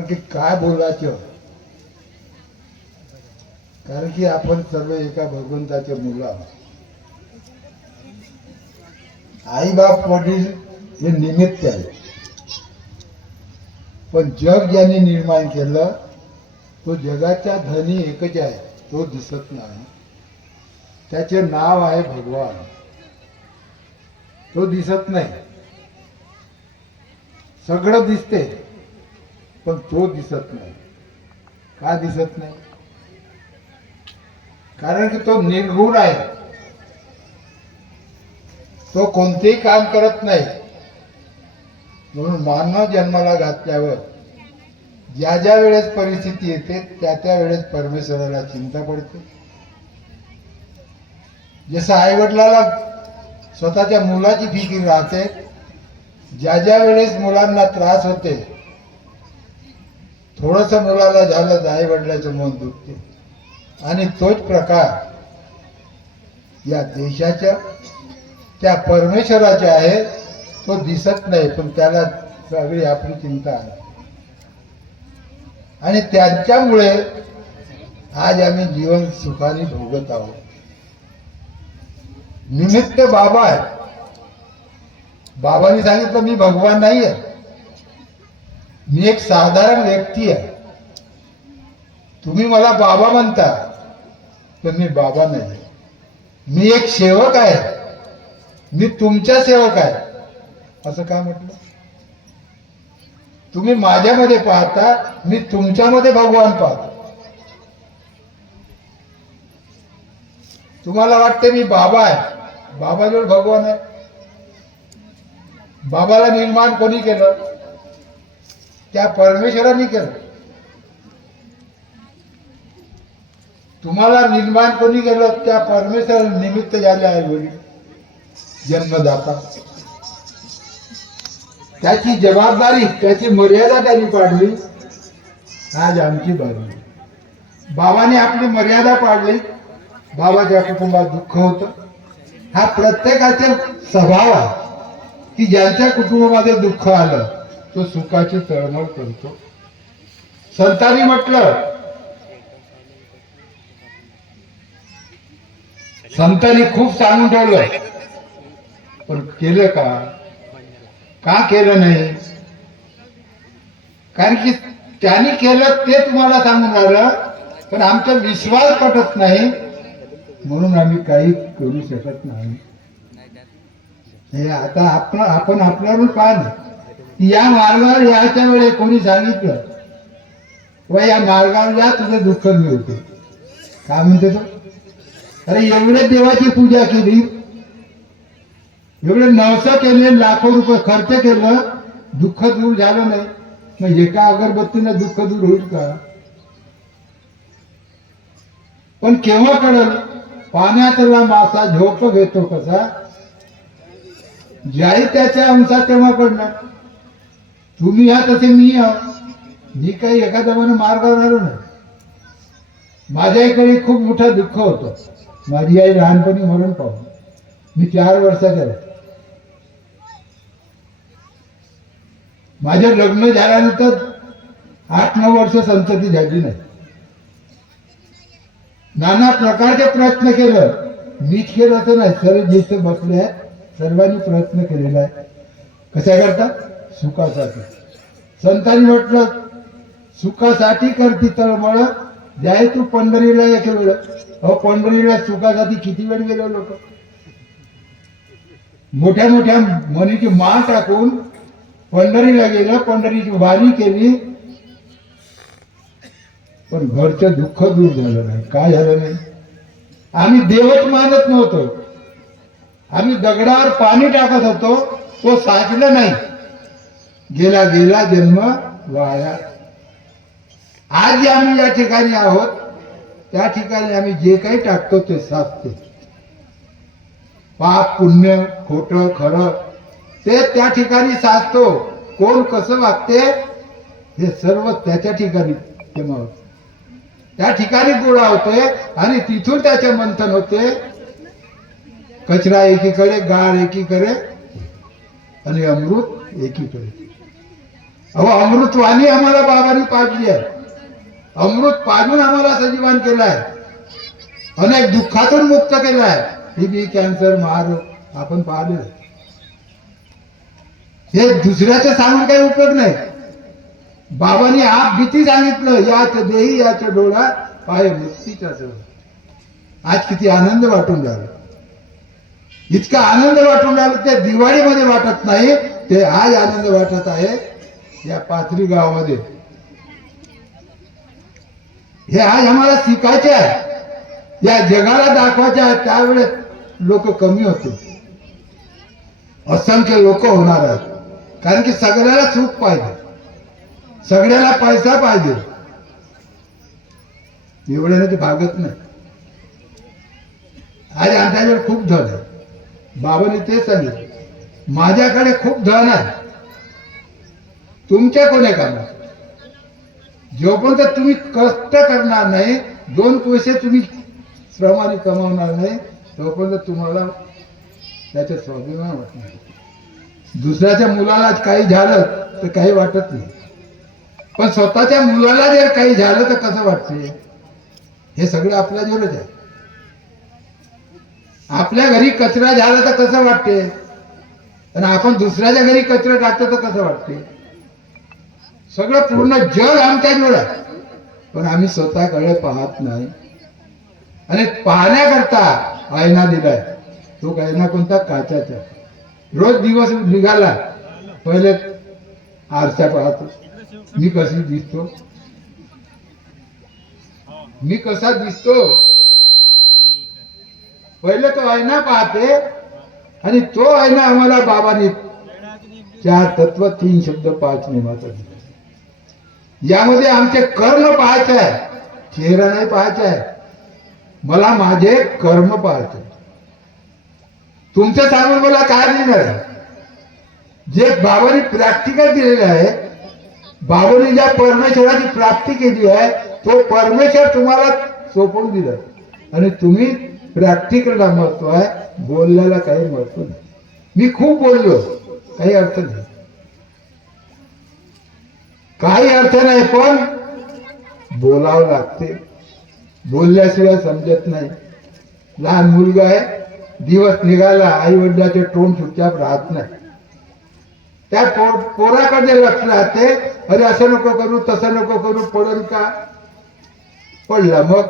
कारण की काय बोलायचं कारण की आपण सर्व एका भगवंताचे मुलं आहोत. आई बाप वडील हे निमित्त आहे. पण जग ज्याने निर्माण केलं तो जगाच्या धनी एकच आहे तो दिसत नाही. त्याचे नाव आहे भगवान. तो दिसत नाही. सगळं दिसते. पण तो दिसत नाही. का दिसत नाही? कारण की तो निर्गुण आहे. तो कोणतेही काम करत नाही. म्हणून मानव जन्माला घातल्यावर ज्या ज्या वेळेस परिस्थिती येते त्या त्या वेळेस परमेश्वराला चिंता पडते. जसं आई वडिलाला स्वतःच्या मुलाची फिकीर राहते ज्या ज्या वेळेस मुलांना त्रास होते थोडस मुलाला झालं तर आई वडिलाचं मन दुखते. आणि तोच प्रकार या देशाच्या त्या परमेश्वराच्या आहे तो दिसत नाही पण त्याला सगळी आपली चिंता आहे. आणि त्यांच्यामुळे आज आम्ही जीवन सुखाने भोगत आहोत. निमित्त बाबा आहे बाबांनी सांगितलं मी भगवान नाही आहे मी एक साधारण व्यक्ती आहे. तुम्ही मला बाबा म्हणता पण मी बाबा नाही. मी एक सेवक आहे. मी तुमच्या सेवक आहे. असं का म्हटलं? तुम्ही माझ्यामध्ये पाहता मी तुमच्यामध्ये भगवान पाहतो. तुम्हाला वाटते मी बाबा आहे? बाबाजवळ भगवान आहे? बाबाला निर्माण कोणी केलं? त्या परमेश्वरांनी केलं. तुम्हाला निर्माण कोणी केलं? त्या परमेश्वर निमित्त झाले आहे वडील जन्मदाता. त्याची जबाबदारी त्याची मर्यादा त्यांनी पाडली. आज आमची बाजू. बाबाने आपली मर्यादा पाडली. बाबाच्या कुटुंबात दुःख होतं. हा प्रत्येकाचा स्वभाव आहे की ज्यांच्या कुटुंबामध्ये दुःख आलं तो सुखाची तळमळ करतो. संतांनी म्हटलं संतांनी खूप सांगून ठेवलं. पण केलं का? का केलं नाही? कारण की त्यांनी केलं ते तुम्हाला सांगून राहिलं पण आमचा विश्वास पटत नाही. म्हणून आम्ही काही करू शकत नाही. हे आता आपण आपण आपल्यावर पाहिलं या मार्गावर याच्या वेळी कोणी सांगितलं व या मार्गावर या तुझं दुःख मिळते काय म्हणते तो? अरे एवढे देवाची पूजा केली एवढे नवसा केले लाखो रुपये खर्च केलं दुःख दूर झालं नाही. मग एका अगरबत्तीनं दुःख दूर होईल का? पण केव्हा कळल? पाण्यातला मासा झोप घेतो कसा? ज्याही त्याच्या अंशात तेव्हा पडणार तुम्ही या तसे मी आहो मी काही एका दमानं मार्गावर आलो नाही. माझ्या इकडे खूप मोठा दुःख होतं. माझी आई लहानपणी मरण पाहून मी चार वर्षाचा आहे. माझ्या लग्न झाल्यानंतर आठ नऊ वर्ष संतती झाली नाही. नाना प्रकारचे प्रयत्न केलं. मीच केलं असं नाही. सर्व जिथे बसले आहेत सर्वांनी प्रयत्न केलेला आहे. कशा करता? सुखासाठी. संतांनी म्हटलं सुखासाठी करती तळमळ जाय तू पंढरीला एक वेळ. अहो पंढरीला सुखासाठी किती वेळ गेलो लोक? मोठ्या मोठ्या मनीची मा टाकून पंढरीला गेलं पंढरीची वारी केली. पण घरचं दुःख दूर झालं नाही. काय झालं नाही? आम्ही देवच मानत नव्हतो. आम्ही दगडावर पाणी टाकत होतो तो साचलं नाही. गेला गेला जन्म वाया. आज जे आम्ही या ठिकाणी आहोत. त्या ठिकाणी आम्ही जे काही टाकतो ते साचते पाप पुण्य खोट खरं ते त्या ठिकाणी साचतो कोण कसं वागते हे सर्व त्याच्या ठिकाणी जमा त्या ठिकाणी गोळा होते आणि तिथून त्याचे मंथन होते. कचरा एकीकडे गाळ एकीकडे आणि अमृत एकीकडे. अहो अमृतवाणी आम्हाला बाबांनी पाजली आहे. अमृत पाजून आम्हाला सजीवान केलाय अनेक दुःखातून मुक्त केलाय टीबी कॅन्सर महारोग आपण पाहिले. हे दुसऱ्याचं सांगून काही उपयोग नाही. बाबांनी आप भीती सांगितलं याच देही याच्या डोळा पाय मुक्तीच्या आज किती आनंद वाटून झाला इतका आनंद वाटून राहिला ते दिवाळीमध्ये वाटत नाही ते आज आनंद वाटत आहे. या पाथरी गावामध्ये. हे आज आम्हाला शिकायचे आहे. या जगाला दाखवायचे आहे त्यावेळेस लोक कमी होते असंख्य लोक होणार आहेत. कारण की सगळ्याला सुख पाहिजे. सगळ्याला पैसा पाहिजे. एवढ्याने ते भागत नाही. आज आमच्याकडे खूप धन आहे. बाबाने ते सांगितलं. माझ्याकडे खूप धन आहे. तुमच्या कोण्या करणार जोपर्यंत तुम्ही कष्ट करणार नाही दोन पैसे तुम्ही श्रमाने कमावणार नाही तोपर्यंत तुम्हाला त्याचे स्वाभिमान वाटणार नाही. दुसऱ्याच्या मुलाला काही झालं तर काही वाटत नाही. पण स्वतःच्या मुलाला जर काही झालं तर कसं वाटते? हे सगळं आपल्या जोरच आहे. आपल्या घरी कचरा झाला तर कसं वाटते? आणि आपण दुसऱ्याच्या घरी कचरा टाकतो तर कसं वाटते? सगळं पूर्ण जग आमच्या जोड पण आम्ही स्वतःकडे पाहत नाही. आणि पाहण्याकरता आयना दिलाय. तो आयना कोणता काचाचा? रोज दिवस निघाला. पहिले आरसा पाहतो. मी कशी दिसतो? मी कसा दिसतो? पहिले तो आयना पाहते. आणि तो आयना आम्हाला बाबाने चार तत्व तीन शब्द पाच नियमाचा यामध्ये आमचे कर्म पाहायचं आहे चेहरा नाही पाहायचा आहे. मला माझे कर्म पाहायचे तुमचं सांगून मला काय लिहिणार आहे? जे बाबांनी प्रॅक्टिकल दिलेलं आहे बाबांनी ज्या परमेश्वराची प्राप्ती केली आहे तो परमेश्वर तुम्हाला सोपवून दिला. आणि तुम्ही प्रॅक्टिकलला महत्त्व आहे बोलल्याला काही महत्त्व नाही. मी खूप बोललो काही अर्थ नाही. काही अर्थ नाही पण बोलावं लागते. बोलल्याशिवाय समजत नाही. लहान मुलगा आहे दिवस निघाला आई वडिलाचे तोंड चुपचाप राहत नाही. त्या पो- पोराकडे लक्ष राहते अरे असं नको करू तसं नको करू पडल का? पडला मग.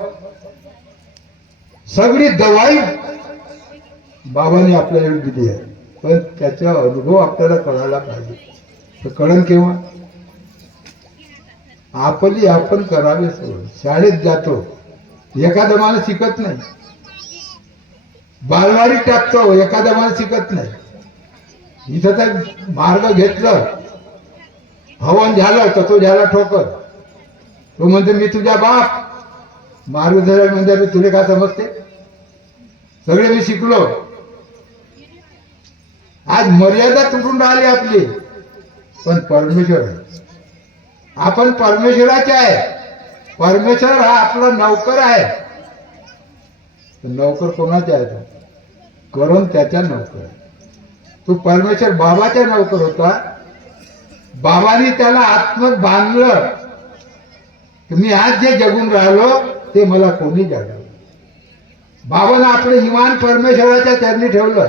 सगळी दवाई बाबाने आपल्याला दिली आहे. पण त्याचा अनुभव आपल्याला कळायला पाहिजे. तर कळण केव्हा? आपली आपण करावे शाळेत जातो. एखादा माणूस शिकत नाही. बालवाडीत टाकतो एखादा माणूस शिकत नाही. इथं तर मार्ग घेतलं. हवन झालं तर तो झाला ठोकर. तो म्हणते मी तुझ्या बाप. मार्ग झाला म्हणजे मी तुला काय समजते? सगळे मी शिकलो. आज मर्यादा तुटून राहिली आपली. पण परमेश्वर आहे. आपण परमेश्वराचे आहे. परमेश्वर हा आपला नौकर आहे. नौकर कोणाचा आहे तो? करून त्याच्या नौकर आहे. तो परमेश्वर बाबाच्या नौकर होता. बाबाने त्याला आत्म बांधलं. मी आज जे जगून राहिलो ते मला कोणी जगावं बाबानं आपलं इमान परमेश्वराच्या त्यांनी ठेवलं.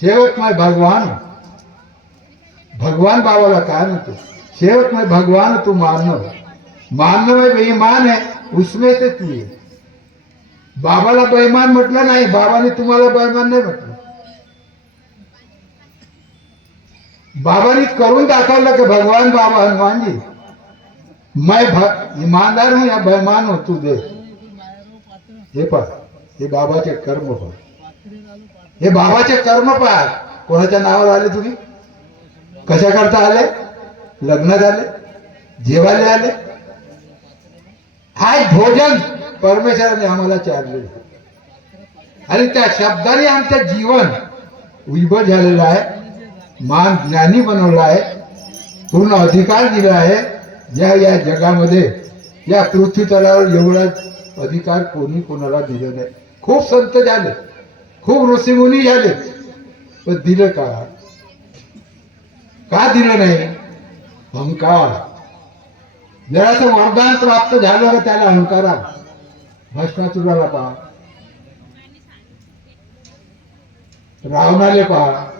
सेवक माय भगवान. भगवान बाबाला काय म्हणतो? सेवक में भगवान तू मानव मानव है बेईमान है उसमें से तू है। बाबाला बेईमान म्हटलं नाही बाबाने तुम्हाला बेईमान नाही म्हटलं। बाबाने करून दाखवलं की भगवान बाबा हनुमान जी मैं भ- ईमानदार हूं या बेईमान हो तू दे हे पा हे बाबाचे कर्म पा हे बाबाचे कर्म पा कोणाच्या नावावर आले तुम्ही? कशा करता आले? लग्न झाले जेवायला आले. हाय भोजन परमेश्वराने आम्हाला चारले. आणि त्या शब्दाने आमचं जीवन उजबळ झालेलं आहे. मान ज्ञानी बनवला आहे. पूर्ण अधिकार दिला आहे. या या जगामध्ये या पृथ्वी तलावर एवढा अधिकार कोणी कोणाला दिले नाही. खूप संत झाले. खूप ऋषीमुनी झाले. पण दिलं का? का दिलं नाही? अहंकार. जरासं वरदान प्राप्त झालं का त्याला अहंकारात? भस्मासुराला पहा. रावणाले पहा.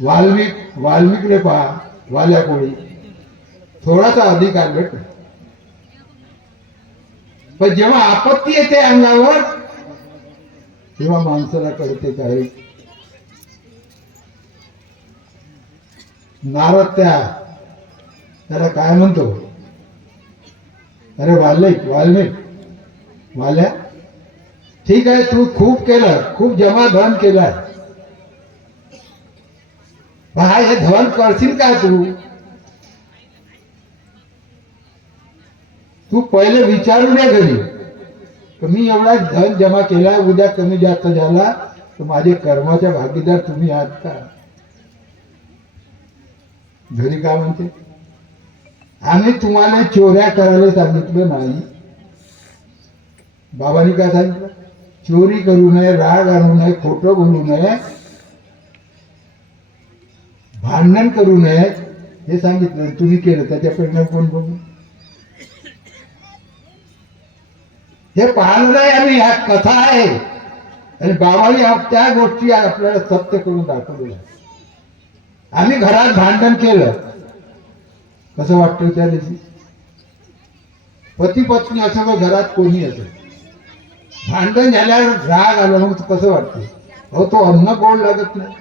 वाल्मिक वाल्मिकले पहा. वाल्या कोळी. थोडासा अधिकार भेट पण जेव्हा आपत्ती येते अंगावर तेव्हा माणसाला कळते काही नारत्या त्याला काय म्हणतो? अरे वाल्मिक वाल्मिक. वाल्या ठीक आहे तू खूप केलं खूप जमा धन केलंय. पण हे धन करशील का तू? तू पहिले विचारू नये घरी. की मी एवढा धन जमा केला उद्या कमी जास्त झाला तर माझे कर्माच्या भागीदार तुम्ही आहात का? घरी काय म्हणते? आम्ही तुम्हाला चोऱ्या करायला सांगितलं नाही. बाबांनी काय सांगितलं? चोरी करू नये राग आणू नये खोटं बोलू नये भांडण करू नये हे सांगितलं. तुम्ही केलं त्याच्या परिणाम कोण बघू? हे पाहिलं नाही आम्ही ह्या कथा आहे. आणि बाबांनी त्या गोष्टी आपल्याला सत्य करून दाखवलेल्या आम्ही घरात भांडण केलं. कसं वाटतं त्या दिवशी? पती पत्नी असं का घरात कोणी असं भांडण झाल्यावर राग आला मग कसं वाटतं अहो तो अन्न गोड लागत नाही.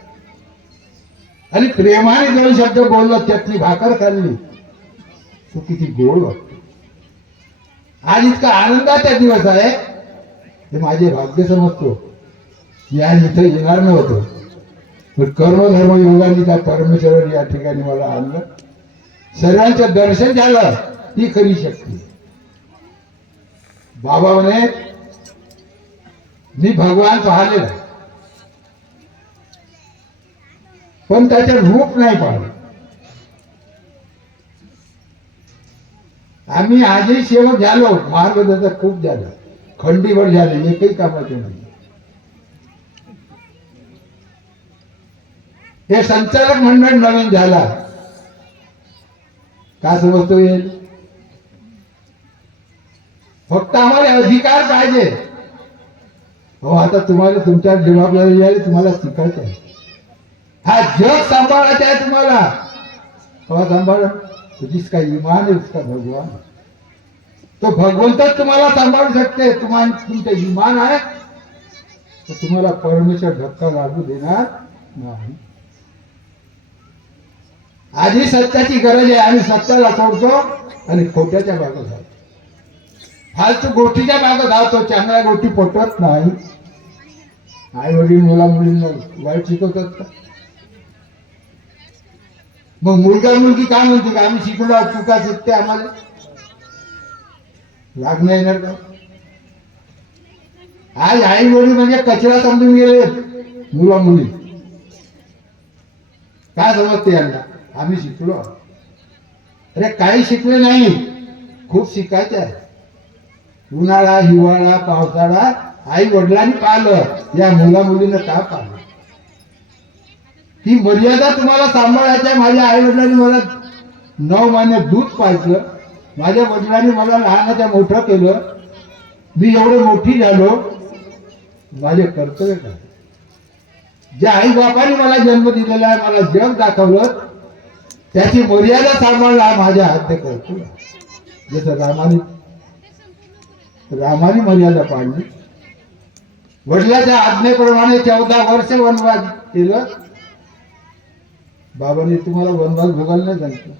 आणि प्रेमाने दोन शब्द बोलला त्यातली भाकर खाल्ली. तो किती गोड वाटतो आज इतका आनंदाचा दिवस आहे. हे माझे भाग्य समजतो. या आज इथं येणार नव्हतो. पण कर्मधर्म योगाने त्या परमेश्वराने या ठिकाणी मला आणलं. सर्वांचं दर्शन झालं ती खरी शक्ती. बाबा म्हणे मी भगवान पाहिलेला पण त्याचे रूप नाही पाहिलं. आम्ही आजही शेवट झालो मार्गदर्शक खूप झालं. खंडीवर झाले एकही कामाचे नाही. हे संचालक मंडळ नवीन झाला. का समजतो येईल फक्त आम्हाला अधिकार पाहिजे. हो आता तुम्हाला तुमच्या जबाबदारी यायला तुम्हाला शिकायचं आहे. हा जग सांभाळायचा आहे तुम्हाला. तेव्हा सांभाळ. तुझीच काही इमान आहे उसका भगवान. तो भगवंतच तुम्हाला सांभाळू शकते. तुम्हाला तुमचं इमान आहे. तर तुम्हाला परमेश्वर धक्का लागू देणार नाही. आधी सत्याची गरज आहे आम्ही सत्याला सोडतो आणि खोट्याच्या मागं धावतो फालतू गोष्टीच्या मागं धावतो चांगल्या गोष्टी पटवत नाही. आई वडील मुला मुलींना वाईट शिकवतात का? मग मुलगा मुलगी काय म्हणते का आम्ही शिकलो चुका शिकते आम्हाला? लागणं येणार का? आज आई वडील म्हणजे कचरा समजून गेले मुला मुली. काय समजते यांना? आम्ही शिकलो. अरे काही शिकले नाही. खूप शिकायचं आहे. उन्हाळा हिवाळा पावसाळा आई वडिलांनी पाहिलं. या मुला मुलीनं का पाहिलं? ती मर्यादा तुम्हाला सांभाळायच्या माझ्या आई वडिलांनी मला नऊ महिने दूध पाजलं. माझ्या वडिलांनी मला लहानाच्या मोठं केलं. मी एवढं मोठी झालो. माझे कर्तव्य काय? ज्या आई बापाने मला जन्म दिलेला आहे मला जग दाखवलं त्याची मर्यादा सांभाळला माझ्या हात करतो जसं रामाने रामाने मर्यादा पाडली. वडिलाच्या आज्ञेप्रमाणे चौदा वर्ष वनवास केलं. बाबांनी तुम्हाला वनवास भोगायला नाही सांगितलं.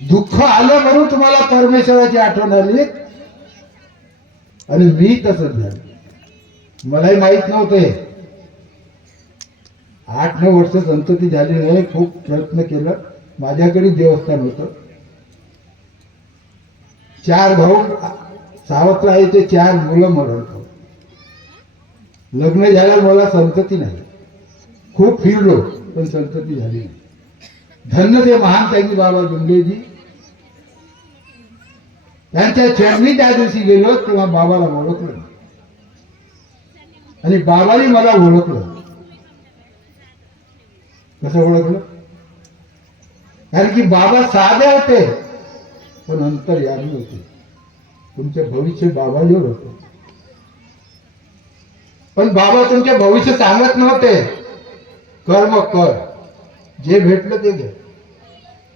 दुःख आलं म्हणून तुम्हाला परमेश्वराची आठवण आली. आणि मी तसंच झालं. मलाही माहीत नव्हतं आठ नऊ वर्ष संतती झाली नाही खूप प्रयत्न केला. माझ्याकडे देवस्थान होतं. चार भाऊ सावत्र आहे ते चार मुलं मरण लग्न झाल्यावर मला संतती नाही. खूप फिरलो पण संतती झाली नाही. धन्य ते महान त्यांनी बाबा दुंडेजी त्यांच्या चरणी त्या दिवशी गेलो तेव्हा बाबाला ओळखलं. आणि बाबाने मला ओळखलं. कसं ओळखलं? कारण की बाबा साधे होते पण अंतर्यामी होते. तुमचे भविष्य बाबाजवळ होते. पण बाबा तुमचे भविष्य सांगत नव्हते. कर्म कर. जे भेटलं ते घे.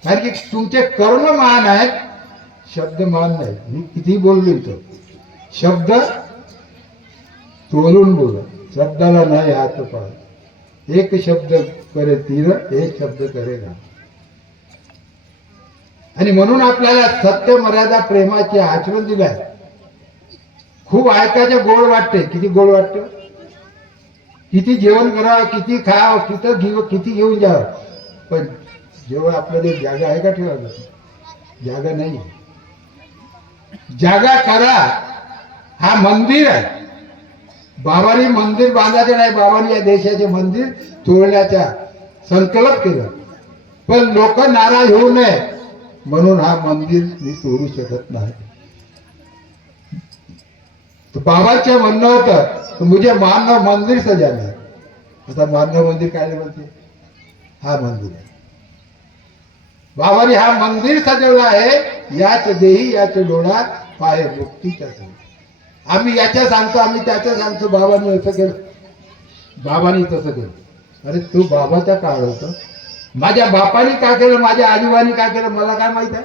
कारण की तुमचे कर्म मान आहेत शब्द मान नाही मी किती बोललो इथं. शब्द तोलून बोला. शब्दाला नाही हात पाय एक शब्द करे तीर एक शब्द करे ना आणि म्हणून आपल्याला सत्य मर्यादा प्रेमाचे आचरण दिलाय खूप ऐकायचे गोड वाटते. किती गोड वाटते? किती जेवण करावं किती खावं किती घेऊ किती घेऊन जावं. पण जेव्हा आपल्याला जागा आहे का ठेवायला? जागा नाही जागा करा. हा मंदिर आहे. बाबांनी मंदिर बांधायचे नाही बाबांनी या देशाचे मंदिर तोडण्याचा संकल्प केला. पण लोक नाराज होऊ नये म्हणून हा मंदिर मी तोडू शकत नाही. तो बाबाचं म्हणणं होतं मुझे मानव मंदिर सजाना. आता मानव मंदिर काय म्हणते? हा मंदिर आहे. बाबांनी हा मंदिर सजवलं आहे याच देही याच डोळ्यात पाय मुक्तीच्या आम्ही याच्या सांगतो आम्ही त्याच्या सांगतो बाबांनी असं केलं. बाबांनी तसं केलं. अरे तू बाबाचा काळ होता. माझ्या बापाने काय केलं माझ्या आजोबांनी काय केलं मला काय माहीत आहे?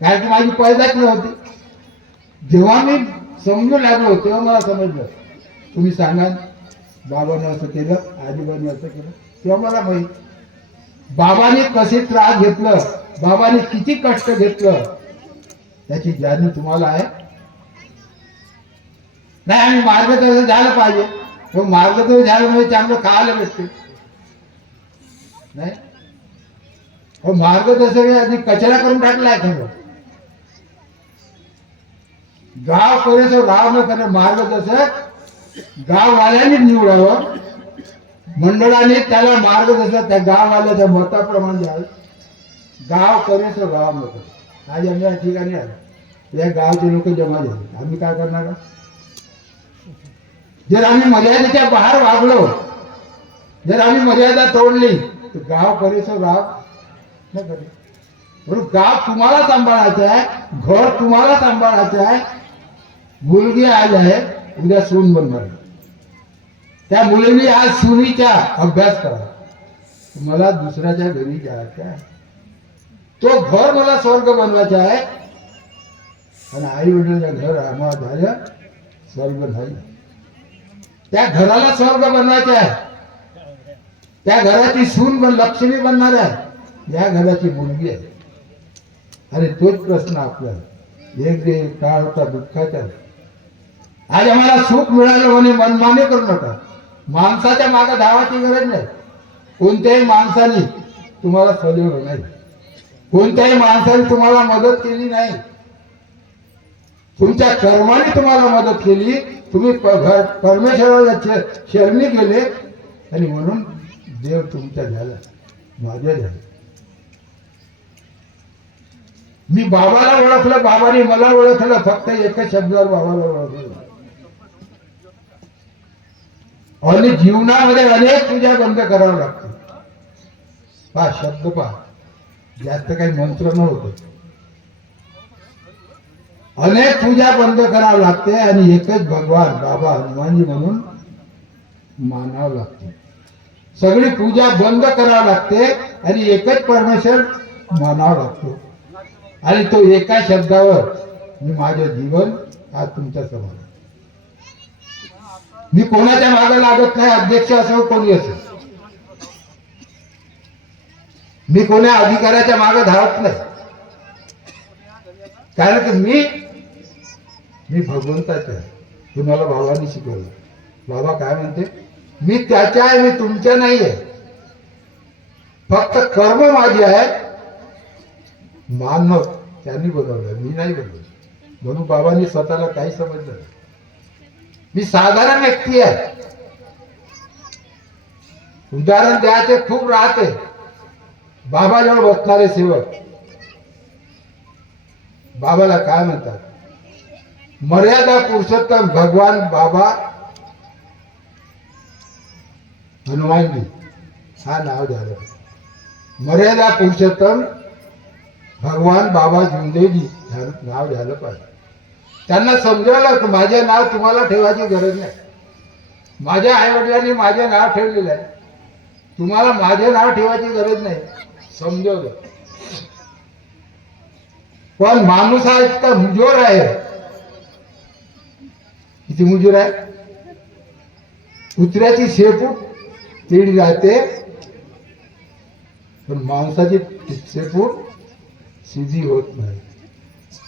कारण की माझी पैदाच नव्हती. जेव्हा मी समजू लागलो तेव्हा मला समजलं. तुम्ही सांगा बाबाने असं केलं आजोबाने असं केलं तेव्हा मला माहीत. बाबाने कसे त्रास घेतलं बाबाने किती कष्ट घेतलं त्याची जाणीव तुम्हाला आहे. नाही आम्ही मार्गदर्शन झालं पाहिजे. मग मार्गदर्शन झालं म्हणजे चांगलं खायला भेटते. नाही? हो मार्गदर्शक आधी कचरा करून टाकलाय खरं गाव करेसो गाव न करे मार्गदर्शक? गाववाल्यांनी निवडावं. मंडळाने त्याला मार्गदर्शक त्या गाववाल्याच्या मताप्रमाणे द्यावं. गाव करेसो गाव न करे आज आम्ही या ठिकाणी आलो. या गावचे लोक जमा झाले. आम्ही काय करणार? आहोत? जर आम्ही मर्यादेच्या बाहेर वागलो जर आम्ही मर्यादा तोडली तर गाव परिसर राह न करे म्हणून गाव तुम्हाला सांभाळायचं आहे घर तुम्हाला सांभाळायचं आहे. मुलगी आज आहे उद्या सून बनणार त्या मुलीने आज सुनीचा अभ्यास करा मला दुसऱ्याच्या घरी जायचं आहे. तो घर मला स्वर्ग बनवायचा आहे. आणि आई वडिलांचं घर आम्हाला झालं स्वर्ग झालं. त्या घराला स्वर्ग बनवायचा आहे. त्या घराची सून पण लक्ष्मी बनणार आहे. या घराची मुलगी आहे. आणि तोच प्रश्न आपला एक जे काळ होता दुःखाचा. आज आम्हाला सुख मिळालं म्हणे मनमाने करू नका. माणसाच्या मागे धावाची गरज नाही. कोणत्याही माणसाने तुम्हाला सदैव नाही. कोणत्याही माणसाने तुम्हाला मदत केली नाही. तुमच्या कर्माने तुम्हाला मदत केली. तुम्ही प- परमेश्वराला शरणी गेले. आणि म्हणून देव तुमच्या झाला माझ्या झाला मी बाबाला ओळखलं बाबाने मला ओळखलं फक्त एका शब्दावर बाबाला ओळखलं. आणि जीवनामध्ये अनेक पूजा बंद करावं लागतं. पहा शब्द पहा जास्त काही मंत्र नव्हतं. अनेक पूजा बंद करावं लागते आणि एकच भगवान बाबा हनुमानजी म्हणून मानावं लागते. सगळी पूजा बंद करावं लागते आणि एकच परमेश्वर मानावं लागतो. आणि तो एका शब्दावर मी माझं जीवन आज तुमच्यासमोर मी कोणाच्या मागे लागत नाही अध्यक्ष असो कोणी असो मी कोण्या अधिकाऱ्याच्या मागे धावत नाही. कारण की मी मी भगवंताचा आहे. तुम्हाला बाबांनी शिकवलं. बाबा काय म्हणते? मी त्याच्या आहे मी तुमच्या नाही आहे. फक्त कर्म माझी आहे मानव त्यांनी बनवलं मी नाही बनवलं म्हणून बाबांनी स्वतःला काही समजलं नाही. मी साधारण व्यक्ती आहे. उदाहरण द्यायचे खूप राहते. बाबाजवळ बसणारे सेवक बाबाला काय म्हणतात? मर्यादा पुरुषोत्तम भगवान बाबा हनुमानजी. हा नाव झालं. मर्यादा पुरुषोत्तम भगवान बाबा जुंदेजी नाव झालं पाहिजे. त्यांना समजावलं की माझे नाव तुम्हाला ठेवायची गरज नाही. माझ्या आईवडिलांनी माझे नाव ठेवलेलं आहे. तुम्हाला माझे नाव ठेवायची गरज नाही. समजवलं. पण माणूस हा इतका मुजोर आहे. किती मुजूर आहे? कुत्र्याची शेपूट तीड राहते. पण माणसाची शेपूट सिधी होत नाही.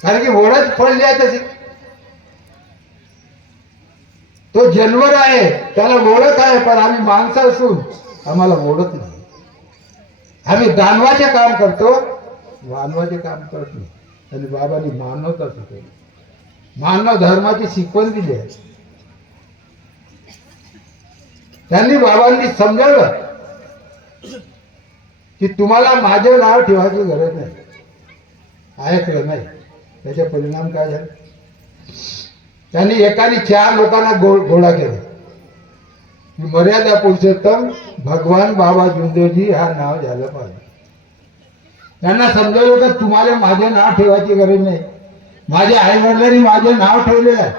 कारण की ओढत फळली आहे तशी तो जनवर आहे त्याला ओळख आहे पण आम्ही माणसं असून आम्हाला ओढत नाही. आम्ही दानवाचे काम करतो मानवाचे काम करत नाही. आणि बाबांनी मानवता शिकवली मानव धर्माची शिकवण दिली आहे. त्यांनी बाबांनी समजावलं की तुम्हाला माझे नाव ठेवायची गरज नाही. ऐकलं नाही. त्याचे परिणाम काय झाले? त्यांनी एकाने चार लोकांना गो गोळा केला. की मर्यादा पुरुषोत्तम भगवान बाबा जुंदेजी हा नाव झालं पाहिजे. त्यांना समजावलं का तुम्हाला माझे नाव ठेवायची गरज नाही. माझ्या आई वडिलांनी माझे नाव ठेवले. आहे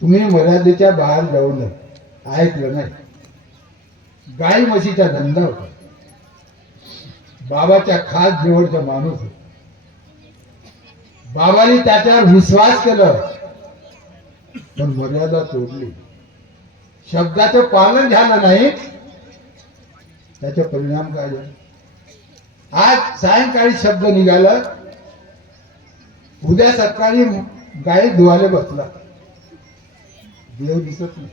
तुम्ही मर्यादेच्या बाहेर जाऊ नये ऐकलं नाही. गाई म्हशीचा धंदा होता. बाबाच्या खास जवळचा माणूस होता. बाबांनी त्याच्यावर विश्वास केला. पण मर्यादा तोडली. शब्दाचं पालन झालं नाही. त्याचे परिणाम काय झाले? आज सायंकाळी शब्द निघाला उद्या सकाळी गाई धुवायला बसला. देव दिसत नाही.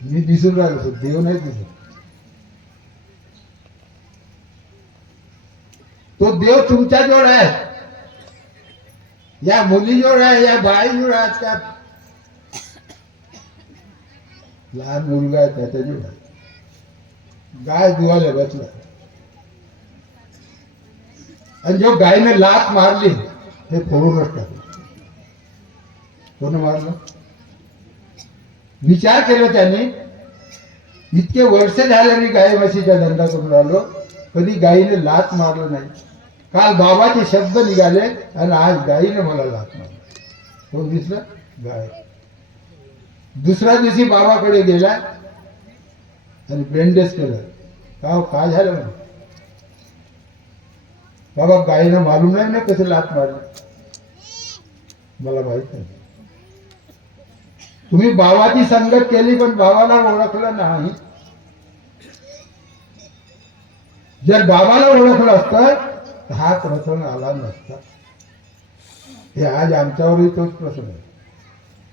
मी दिसून राहिलो होतो देव नाही दिसत. तो देव तुमच्या जवळ आहे. या मुलीजवळ आहे या बाईजवळ आहे त्या लहान मुलगा आहे त्याच्याजवळ आहे. गाय धुवायला बसला. आणि जो गायीने लात मारली हे फोडूनच टाकलं कोण मारलं? विचार केला त्याने इतके वर्ष झाले मी गाय म्हशीचा धंदा करून राहिलो कधी गायीने लात मारलं नाही. काल बाबाचे शब्द निघाले आणि आज गायीने मला लात मारली. कोण दिसलं? गाय. दुसऱ्या दिवशी बाबाकडे गेला आणि ब्रेंडेस केलं. का हो, काय झालं? म्हणे बाबा गायीला मालूम नाही ना कसं लात मारली. मला माहीत नाही. तुम्ही बाबाची संगत केली पण बाबाला ओळखलं नाही. जर बाबाला ओळखलं असतं तर हा प्रसंग आला नसता. हे आज आमच्यावरही तोच प्रसंग आहे.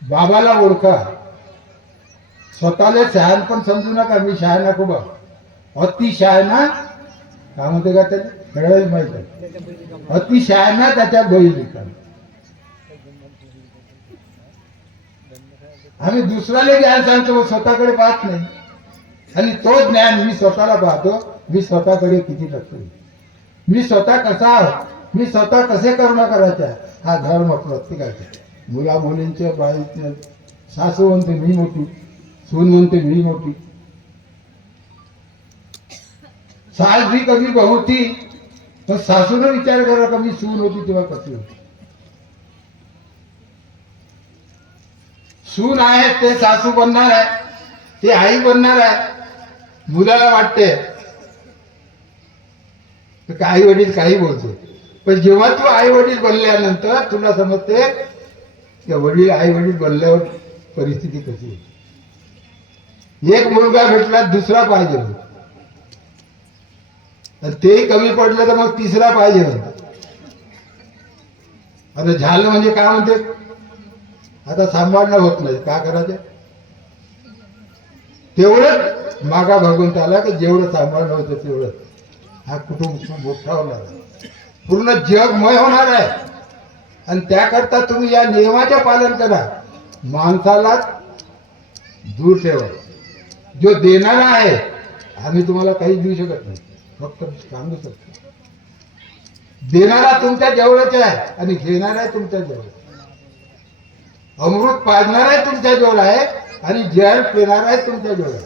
बाबाला ओळखा. स्वतःला शहाण पण समजू नका मी शहाणा खूप अति शहाणा काय म्हणते का त्याला? कळलं माहीत आहे? अति शहाणा त्याच्या बैल रिकामी आम्ही दुसऱ्याला ज्ञान सांगतो स्वतःकडे पाहत नाही. आणि तो ज्ञान मी स्वतःला पाहतो मी स्वतःकडे किती लक्ष मी स्वतः कसा आहोत मी स्वतः कसे कर्म करायचा? हा धर्म प्रत्येकाचा मुला मुलींच्या बाईच्या सासू म्हणते मी मोठी. सून म्हणते मी मोठी. सास भी कधी बहुती पण सासून विचार करा का मी सून होती तेव्हा कशी होती? सून आहे ते सासू बनणार आहे ते आई बनणार आहे मुलाला वाटते. आई वडील काही बोलतो. पण जेव्हा तू आई वडील बनल्यानंतर तुला समजते की वडील आई वडील बनल्यावर परिस्थिती कशी होती? एक मुलगा भेटला दुसरा पाहिजे तर आणि तेही कमी पडलं तर मग तिसरा पाहिजे. आता झालं म्हणजे काय म्हणते? आता सांभाळणं होत नाही. का करायचं? तेवढंच मागा भगवंताला की जेवढं सांभाळणं होतं तेवढं. हा कुटुंब मोठा होणार आहे. पूर्ण जगमय होणार आहे. आणि त्याकरता तुम्ही या नियमाचे पालन करा. माणसाला दूर ठेवा. जो देणारा आहे आम्ही तुम्हाला काही देऊ शकत नाही. फक्त सांगू शकतो देणारा तुमच्या जवळच आहे आणि घेणारा तुमच्या जवळ अमृत पाजणारा तुमच्या जवळ आहे आणि जहर पिणारा आहे. तुमच्या जगह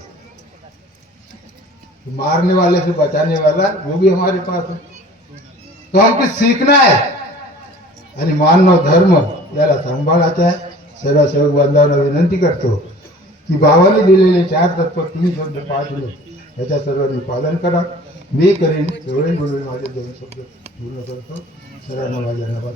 मारने वाले से बचाने वाला वो भी हमारे पास है. तो हमको सीखना है. आणि मानव धर्म याला सांभाळायचा आहे. सर्वसेवक बांधवांना विनंती करतो की बाबाने दिलेले चार तत्व तुम्ही शब्द पाळले याच्या सर्वांनी पालन करा. मी करेन एवढे बोलून माझे दोन शब्द पूर्ण करतो सर्वांना माझ्या नावात.